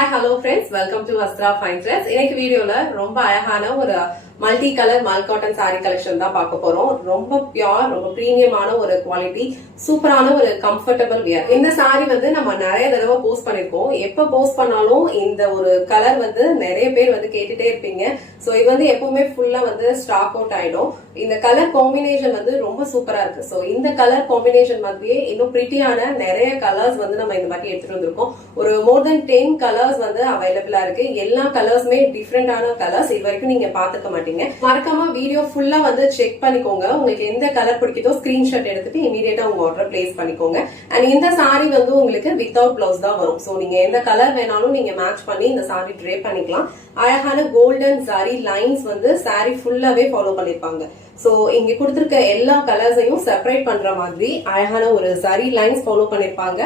Hi, hello friends. Welcome to Astra Fine Threads. இன்னைக்கு வீடியோல ரொம்ப அழகான ஒரு மல்டி கலர் மல் காட்டன் சாரி கலெக்ஷன் தான் பார்க்க போறோம். ரொம்ப பியூர், ரொம்ப பிரீமியமான ஒரு குவாலிட்டி, சூப்பரான ஒரு கம்ஃபர்டபிள் வியர். இந்த சாரி வந்து நம்ம நிறைய தடவை போஸ்ட் பண்ணிருக்கோம். எப்ப போஸ்ட் பண்ணாலும் இந்த ஒரு கலர் வந்து நிறைய பேர் வந்து கேட்டுட்டே இருப்பீங்க. சோ இது வந்து எப்பவுமே ஃபுல்லா வந்து ஸ்டாக் அவுட் ஆயிடும். இந்த கலர் காம்பினேஷன் வந்து ரொம்ப சூப்பரா இருக்கு. சோ இந்த கலர் காம்பினேஷன் மாதிரியே இன்னும் பிரிட்டியான நிறைய கலர்ஸ் வந்து நம்ம இந்த மாதிரி எடுத்துட்டு வந்திருக்கோம். ஒரு மோர் தென் 10 கலர்ஸ் வந்து அவைலபிளா இருக்கு. எல்லா கலர்ஸுமே டிஃப்ரெண்டான கலர்ஸ். இது வரைக்கும் நீங்க பாத்துக்க மாட்டீங்க. மறக்காம வீடியோ ஃபுல்லா வந்து செக் பண்ணிக்கோங்க. உங்களுக்கு எந்த கலர் பிடிக்குதோ ஸ்கிரீன்ஷாட் எடுத்துட்டு இமீடியட்டா உங்க ஆர்டர் பிளேஸ் பண்ணிக்கோங்க. அண்ட் இந்த சாரி வந்து உங்களுக்கு வித்தவுட் பிளவுஸ் தான் வரும். சோ நீங்க எந்த கலர் வேணாலும் நீங்க மேட்ச் பண்ணி இந்த சாரி ட்ரே பண்ணிக்கலாம். அழகான கோல்டன் சாரி லைன்ஸ் வந்து சாரி ஃபுல்லாவே ஃபாலோ பண்ணிருப்பாங்க. சோ இங்க கொடுத்திருக்க எல்லா கலர்ஸையும் செப்பரேட் பண்ற மாதிரி அழகான ஒரு சாரி லைன்ஸ் ஃபாலோ பண்ணிருப்பாங்க.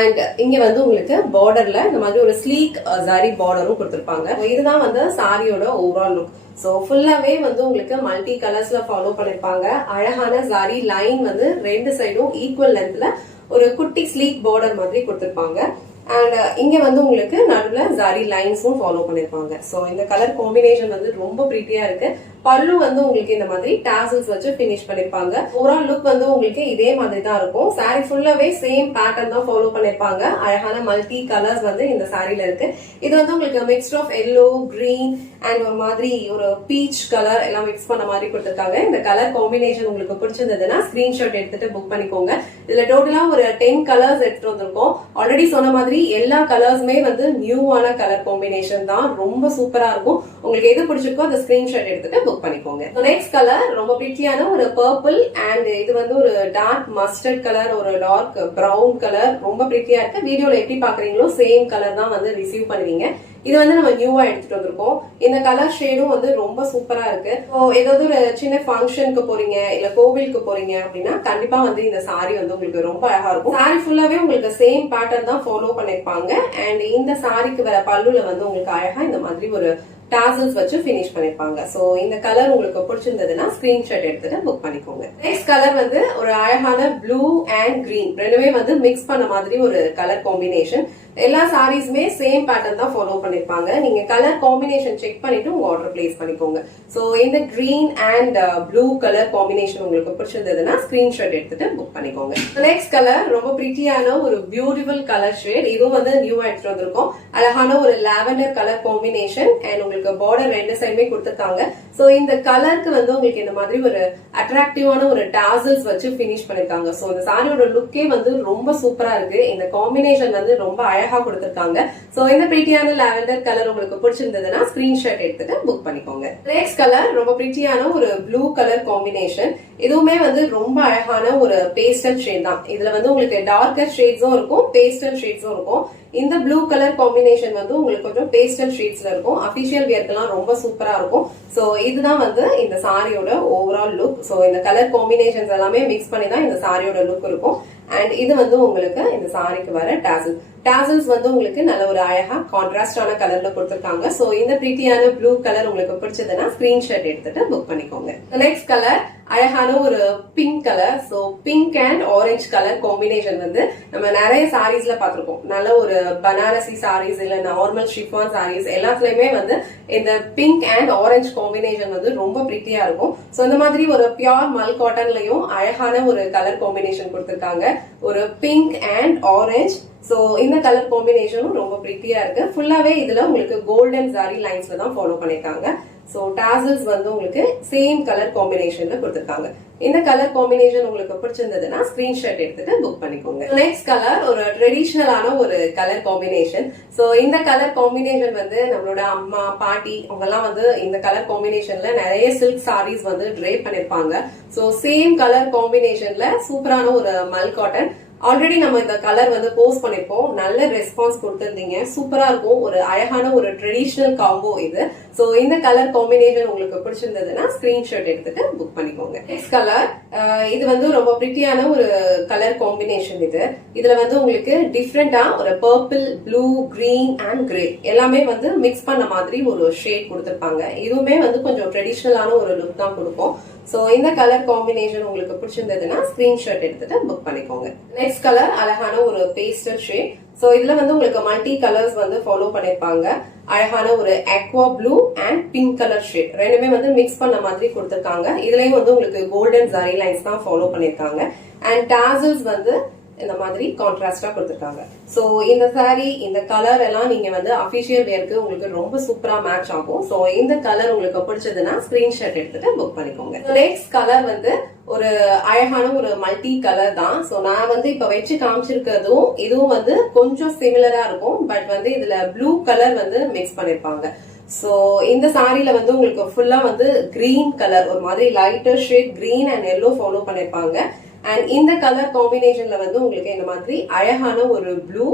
அண்ட் இங்க வந்து உங்களுக்கு பார்டர்ல இந்த மாதிரி ஒரு ஸ்லீக் சாரி பார்டரும் கொடுத்திருப்பாங்க. இதுதான் வந்து சாரியோட ஓவரால் லுக். சோ ஃபுல்லாவே வந்து உங்களுக்கு மல்டி கலர்ஸ்ல ஃபாலோ பண்ணிருப்பாங்க. அழகான சாரி லைன் வந்து ரெண்டு சைடும் ஈக்குவல் லென்த்ல ஒரு குட்டி ஸ்லீக் பார்டர் மாதிரி கொடுத்திருப்பாங்க. அண்ட் இங்க வந்து உங்களுக்கு நடுவுல சாரி லைன்ஸும் ஃபாலோ பண்ணிருப்பாங்க. சோ இந்த கலர் காம்பினேஷன் வந்து ரொம்ப பிரிட்டியா இருக்கு. பல்லு வந்து உங்களுக்கு இந்த மாதிரி டாசல்ஸ் வச்சு பினிஷ் பண்ணிருப்பாங்க. ஓவரால் லுக் வந்து உங்களுக்கு இதே மாதிரி தான் இருக்கும். சாரி ஃபுல்லாவே சேம் பேட்டர்ன் தான் ஃபாலோ பண்ணிருப்பாங்க. அழகான மல்டி கலர்ஸ் வந்து இந்த சாரில இருக்கு. இது வந்து உங்களுக்கு mixed of yellow, green and ஒரு மாதிரி ஒரு பீச் கலர் எல்லாம் மிக்ஸ் பண்ண மாதிரி கொடுத்திருக்காங்க. இந்த கலர் காம்பினேஷன் உங்களுக்கு பிடிச்சிருந்ததுன்னா ஸ்கிரீன்ஷாட் எடுத்துட்டு புக் பண்ணிக்கோங்க. இதுல டோட்டலா ஒரு 10 கலர்ஸ் எடுத்துட்டு வந்திருக்கோம். ஆல்ரெடி சொன்ன மாதிரி எல்லா கலர்ஸுமே வந்து நியூவான கலர் காம்பினேஷன் தான். ரொம்ப சூப்பரா இருக்கும். உங்களுக்கு எது பிடிச்சிருக்கோ அந்த ஸ்கிரீன்ஷாட் எடுத்துட்டு புக் பண்ணிக்கோங்க. நெக்ஸ்ட் கலர் ரொம்ப பிரிட்டியான ஒரு பர்பிள் அண்ட் இது வந்து ஒரு டார்க் மஸ்டர்ட் கலர், ஒரு டார்க் பிரவுன் கலர். ரொம்ப பிரிட்டியா இருக்கு. வீடியோல எப்படி பாக்குறீங்களோ சேம் கலர் தான் வந்து ரிசீவ் பண்ணுவீங்க. இது வந்து நம்ம நியூவா எடுத்துட்டு வந்திருக்கோம். இந்த கலர் ஷேடும் வந்து ரொம்ப சூப்பரா இருக்கு. ஏதாவது ஒரு சின்ன ஃபங்க்ஷனுக்கு போறீங்க இல்ல கோவிலுக்கு போறீங்க அப்படின்னா கண்டிப்பா வந்து இந்த சாரி வந்து உங்களுக்கு ரொம்ப அழகா இருக்கும். சாரி ஃபுல்லாவே உங்களுக்கு சேம் பேட்டர்ன் தான் ஃபாலோ பண்ணிருப்பாங்க. அண்ட் இந்த சாரிக்கு வர பல்லுல வந்து உங்களுக்கு அழகா இந்த மாதிரி ஒரு டாசல்ஸ் வச்சு பினிஷ் பண்ணிருப்பாங்க. சோ இந்த கலர் உங்களுக்கு பிடிச்சிருந்ததுன்னா ஸ்கிரீன்ஷாட் எடுத்துட்டு புக் பண்ணிக்கோங்க. நெக்ஸ்ட் கலர் வந்து ஒரு அழகான ப்ளூ அண்ட் கிரீன் ரெண்டுமே வந்து மிக்ஸ் பண்ண மாதிரி ஒரு கலர் காம்பினேஷன். எல்லா சாரீஸுமே சேம் பேட்டர்ன் தான் ஃபாலோ பண்ணிருப்பாங்க. நீங்க கலர் காம்பினேஷன் செக் பண்ணிட்டு உங்க ஆர்டர் பிளேஸ் பண்ணிக்கோங்க. சோ இந்த green and blue colour combination உங்களுக்கு பிடிச்சிருந்ததுன்னா ஸ்கிரீன்ஷாட் எடுத்துட்டு புக் பண்ணிக்கோங்க. நெக்ஸ்ட் கலர் ரொம்ப பிரிட்டியான ஒரு பியூட்டிஃபுல் கலர் ஷேட். இதுவும் வந்து நியூவா எடுத்துட்டு வந்திருக்கோம். அழகான ஒரு லாவெண்டர் கலர் காம்பினேஷன் அண்ட் உங்களுக்கு பார்டர் ரெண்டு சைடுமே கொடுத்திருக்காங்க. சோ இந்த கலருக்கு வந்து உங்களுக்கு இந்த மாதிரி ஒரு அட்ராக்டிவான ஒரு டாசல்ஸ் வச்சு பினிஷ் பண்ணிருக்காங்க. சோ இந்த சாரியோட லுக்கே வந்து ரொம்ப சூப்பரா இருக்கு. இந்த காம்பினேஷன் வந்து ரொம்ப அழகா கொடுத்திருக்காங்க. சோ இந்த பிரிட்டியான லாவெண்டர் கலர் உங்களுக்கு பிடிச்சிருந்ததுன்னா ஸ்கிரீன்ஷாட் எடுத்துட்டு புக் பண்ணிக்கோங்க. நெக்ஸ்ட் கலர் ரொம்ப பிரிட்டியான ஒரு ப்ளூ கலர் காம்பினேஷன். இதுவுமே வந்து ரொம்ப அழகான ஒரு பேஸ்டல் ஷேட் தான். இதுல வந்து உங்களுக்கு டார்க்கர் ஷேட்ஸும் இருக்கும், பேஸ்டல் ஷேட்ஸும் இருக்கும். இந்த ப்ளூ கலர் காம்பினேஷன் வந்து உங்களுக்கு கொஞ்சம் பேஸ்டல் ஷேட்ஸ்ல இருக்கும். அபிஷியல் வியர்க்கெல்லாம் ரொம்ப சூப்பரா இருக்கும். சோ இதுதான் வந்து இந்த சாரியோட ஓவரால் லுக். சோ இந்த கலர் காம்பினேஷன்ஸ் எல்லாமே மிக்ஸ் பண்ணி தான் இந்த சாரியோட லுக் இருக்கும். அண்ட் இது வந்து உங்களுக்கு இந்த சாரிக்கு வர டாசல்ஸ் வந்து உங்களுக்கு நல்ல ஒரு அழகா கான்ட்ராஸ்டான கலர்ல கொடுத்திருக்காங்க. சோ இந்த பிரிட்டியான ப்ளூ கலர் உங்களுக்கு பிடிச்சதுன்னா ஸ்கிரீன்ஷாட் எடுத்துட்டு புக் பண்ணிக்கோங்க. நெக்ஸ்ட் கலர் அழகான ஒரு pink colour. So pink and orange colour combination வந்து நம்ம நிறைய சாரீஸ்ல பாத்திருக்கோம். நல்ல ஒரு பனாரசி சாரீஸ் இல்ல நார்மல் ஷிஃபான் சாரீஸ் எல்லாத்துலயுமே வந்து இந்த பிங்க் அண்ட் ஆரஞ்சு காம்பினேஷன் வந்து ரொம்ப பிரிட்டியா இருக்கும். சோ இந்த மாதிரி ஒரு பியூர் மல் காட்டன்லயும் அழகான ஒரு கலர் காம்பினேஷன் கொடுத்திருக்காங்க. ஒரு பிங்க் அண்ட் ஆரஞ்சு. சோ இந்த கலர் காம்பினேஷனும் ரொம்ப பிரிட்டியா இருக்கு. ஃபுல்லாவே இதுல உங்களுக்கு கோல்டன் சாரி லைன்ஸ்ல தான் ஃபாலோ பண்ணிருக்காங்க. சோ டாசல்ஸ் வந்து உங்களுக்கு சேம் கலர் காம்பினேஷன்ல கொடுத்திருக்காங்க. இந்த கலர் காம்பினேஷன் உங்களுக்கு பிடிச்சிருந்ததுன்னா ஸ்கிரீன்ஷாட் எடுத்துட்டு புக் பண்ணிக்கோங்க. நெக்ஸ்ட் கலர் ஒரு ட்ரெடிஷனலான ஒரு கலர் காம்பினேஷன். சோ இந்த கலர் காம்பினேஷன் வந்து நம்மளோட அம்மா பாட்டி அவங்க எல்லாம் வந்து இந்த கலர் காம்பினேஷன்ல நிறைய சில்க் சாரீஸ் வந்து ட்ரே பண்ணிருப்பாங்க. சோ சேம் கலர் காம்பினேஷன்ல சூப்பரான ஒரு மல் காட்டன். ஆல்ரெடி நம்ம இந்த கலர் வந்து போஸ்ட் பண்ணிருப்போம். நல்ல ரெஸ்பான்ஸ் கொடுத்திருந்தீங்க. சூப்பரா இருக்கும். ஒரு அழகான ஒரு ட்ரெடிஷனல் காம்போ இது. சோ இந்த கலர் காம்பினேஷன் உங்களுக்கு பிடிச்சிருந்ததுன்னா ஸ்கிரீன்ஷாட் எடுத்துட்டு புக் பண்ணிக்கோங்க. நெக்ஸ்ட் கலர் இது வந்து ரொம்ப பிரிட்டியான ஒரு கலர் காம்பினேஷன். இதுல வந்து உங்களுக்கு டிஃப்ரெண்டா ஒரு purple, blue, green and grey எல்லாமே வந்து மிக்ஸ் பண்ண மாதிரி ஒரு ஷேட் கொடுத்திருப்பாங்க. இதுவுமே வந்து கொஞ்சம் ட்ரெடிஷனலான ஒரு லுக் தான் கொடுக்கும். சோ இந்த கலர் காம்பினேஷன் உங்களுக்கு பிடிச்சிருந்ததுன்னா ஸ்கிரீன்ஷாட் எடுத்துட்டு புக் பண்ணிக்கோங்க. நெக்ஸ்ட் கலர் அழகான ஒரு பேஸ்டல் ஷேட். சோ இதுல வந்து உங்களுக்கு மல்டி கலர்ஸ் வந்து ஃபாலோ பண்ணிருப்பாங்க. அழகான ஒரு aqua blue and pink colour shade ரெண்டுமே வந்து மிக்ஸ் பண்ண மாதிரி கொடுத்திருக்காங்க. இதுலயும் வந்து உங்களுக்கு கோல்டன் ஜரி லைன்ஸ் தான் ஃபாலோ பண்ணிருக்காங்க. அண்ட் டாசல்ஸ் வந்து இந்த மாதிரி கான்ட்ராஸ்டா கொடுத்திருக்காங்க. சோ இந்த saree இந்த கலர் எல்லாம் நீங்க வந்து அபிஷியல் வேர்க்கு உங்களுக்கு ரொம்ப சூப்பரா மேட்ச் ஆகும். சோ இந்த கலர் உங்களுக்கு பிடிச்சதுன்னா ஸ்கிரீன்ஷாட் எடுத்துட்டு புக் பண்ணிக்கோங்க. நெக்ஸ்ட் கலர் வந்து ஒரு அழகான ஒரு மல்டி கலர் தான். சோ நான் வந்து இப்ப வச்சு காமிச்சிருக்கிறதும் இதுவும் வந்து கொஞ்சம் சிமிலரா இருக்கும். பட் வந்து இதுல ப்ளூ கலர் வந்து மிக்ஸ் பண்ணிருப்பாங்க. சோ இந்த சாரில வந்து உங்களுக்கு ஃபுல்லா வந்து கிரீன் கலர் ஒரு மாதிரி lighter shade green and yellow follow பண்ணிருப்பாங்க. அண்ட் இந்த கலர் காம்பினேஷன்ல வந்து உங்களுக்கு இந்த மாதிரி அழகான ஒரு ப்ளூ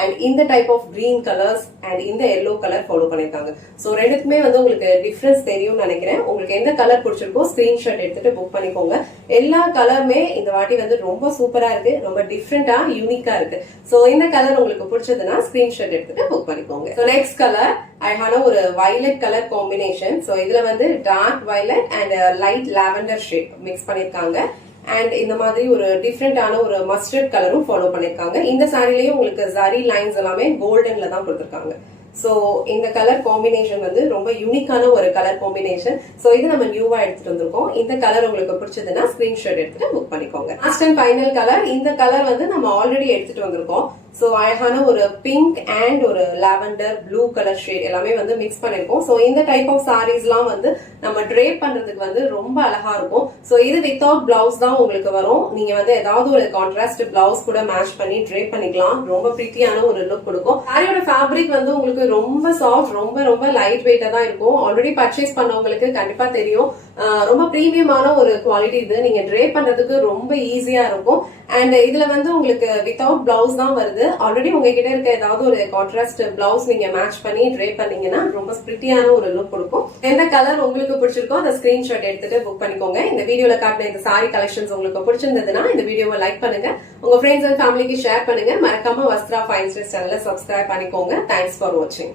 அண்ட் இந்த type of green colours and இந்த எல்லோ கலர் ஃபாலோ பண்ணிருக்காங்க. சோ ரெண்டுக்குமே வந்து உங்களுக்கு டிஃபரன்ஸ் தெரியும்னு நினைக்கிறேன். உங்களுக்கு எந்த கலர் பிடிச்சிருக்கோ ஸ்கிரீன்ஷாட் எடுத்துட்டு புக் பண்ணிக்கோங்க. எல்லா கலருமே இந்த வாட்டி வந்து ரொம்ப சூப்பரா இருக்கு, ரொம்ப டிஃப்ரெண்டா யூனிக்கா இருக்கு. சோ இந்த கலர் உங்களுக்கு பிடிச்சதுன்னா ஸ்கிரீன்ஷாட் எடுத்துட்டு புக் பண்ணிக்கோங்க. சோ நெக்ஸ்ட் கலர் அழகான ஒரு வயலட் கலர் காம்பினேஷன். சோ இதுல வந்து dark violet and light lavender shade mix பண்ணிருக்காங்க. அண்ட் இந்த மாதிரி ஒரு டிஃப்ரெண்டான ஒரு மஸ்டர்ட் கலரும் ஃபாலோ பண்ணிருக்காங்க. இந்த சாரிலயும் உங்களுக்கு ஜரி லைன்ஸ் எல்லாமே கோல்டன்ல தான் கொடுத்திருக்காங்க. சோ இந்த கலர் காம்பினேஷன் வந்து ரொம்ப யூனிக்கான ஒரு கலர் காம்பினேஷன். சோ இது நம்ம நியூவா எடுத்துட்டு வந்திருக்கோம். இந்த கலர் உங்களுக்கு பிடிச்சதுன்னா ஸ்கிரீன்ஷாட் எடுத்துட்டு புக் பண்ணிக்கோங்க. லாஸ்ட் அண்ட் ஃபைனல் கலர் இந்த கலர் வந்து நம்ம ஆல்ரெடி எடுத்துட்டு வந்திருக்கோம். சோ அழகான ஒரு பிங்க் அண்ட் ஒரு லாவெண்டர் ப்ளூ கலர் ஷேட் எல்லாமே வந்து மிக்ஸ் பண்ணிருக்கோம். சோ இந்த டைப் ஆஃப் சாரீஸ் எல்லாம் வந்து நம்ம ட்ரேப் பண்றதுக்கு வந்து ரொம்ப அழகா இருக்கும். சோ இது வித்தவுட் பிளவுஸ் தான் உங்களுக்கு வரும். நீங்க வந்து ஏதாவது ஒரு கான்ட்ராஸ்ட் பிளவுஸ் கூட மேட்ச் பண்ணி ட்ரேப் பண்ணிக்கலாம். ரொம்ப பிரிட்டியான ஒரு லுக் கொடுக்கும். சாரியோட ஃபேப்ரிக் வந்து உங்களுக்கு ரொம்ப சாஃப்ட், ரொம்ப ரொம்ப லைட் வெயிட்டா தான் இருக்கும். ஆல்ரெடி பர்ச்சேஸ் பண்ணவங்களுக்கு கண்டிப்பா தெரியும். ரொம்ப பிரீமியமான ஒரு குவாலிட்டி இது. நீங்க ட்ரேப் பண்றதுக்கு ரொம்ப ஈஸியா இருக்கும். அண்ட் இதுல வந்து உங்களுக்கு வித்தவுட் பிளவுஸ் தான் வருது. ஆல்ரெடி உங்ககிட்ட இருக்க ஏதாவது ஒரு கான்ட்ராஸ்ட் பிளவுஸ் நீங்க மேட்ச் பண்ணி ட்ரேப் பண்ணீங்கன்னா ரொம்ப ஸ்பிரிட்டியான ஒரு லுக் கொடுக்கும். எந்த கலர் உங்களுக்கு பிடிச்சிருக்கோ அந்த ஸ்கிரீன்ஷாட் எடுத்துட்டு புக் பண்ணிக்கோங்க. இந்த வீடியோல காட்டின இந்த சாரி கலெக்ஷன்ஸ் உங்களுக்கு பிடிச்சிருந்ததுன்னா இந்த வீடியோவை லைக் பண்ணுங்க, உங்க ஃப்ரெண்ட்ஸ் அண்ட் ஃபேமிலிக்கு ஷேர் பண்ணுங்க. மறக்காம வஸ்த்ரா ஃபைன் ஸ்டைல்ஸ் சேனலை சப்ஸ்கிரைப் பண்ணிக்கோங்க. தேங்க்ஸ் ஃபார் வாட்சிங்.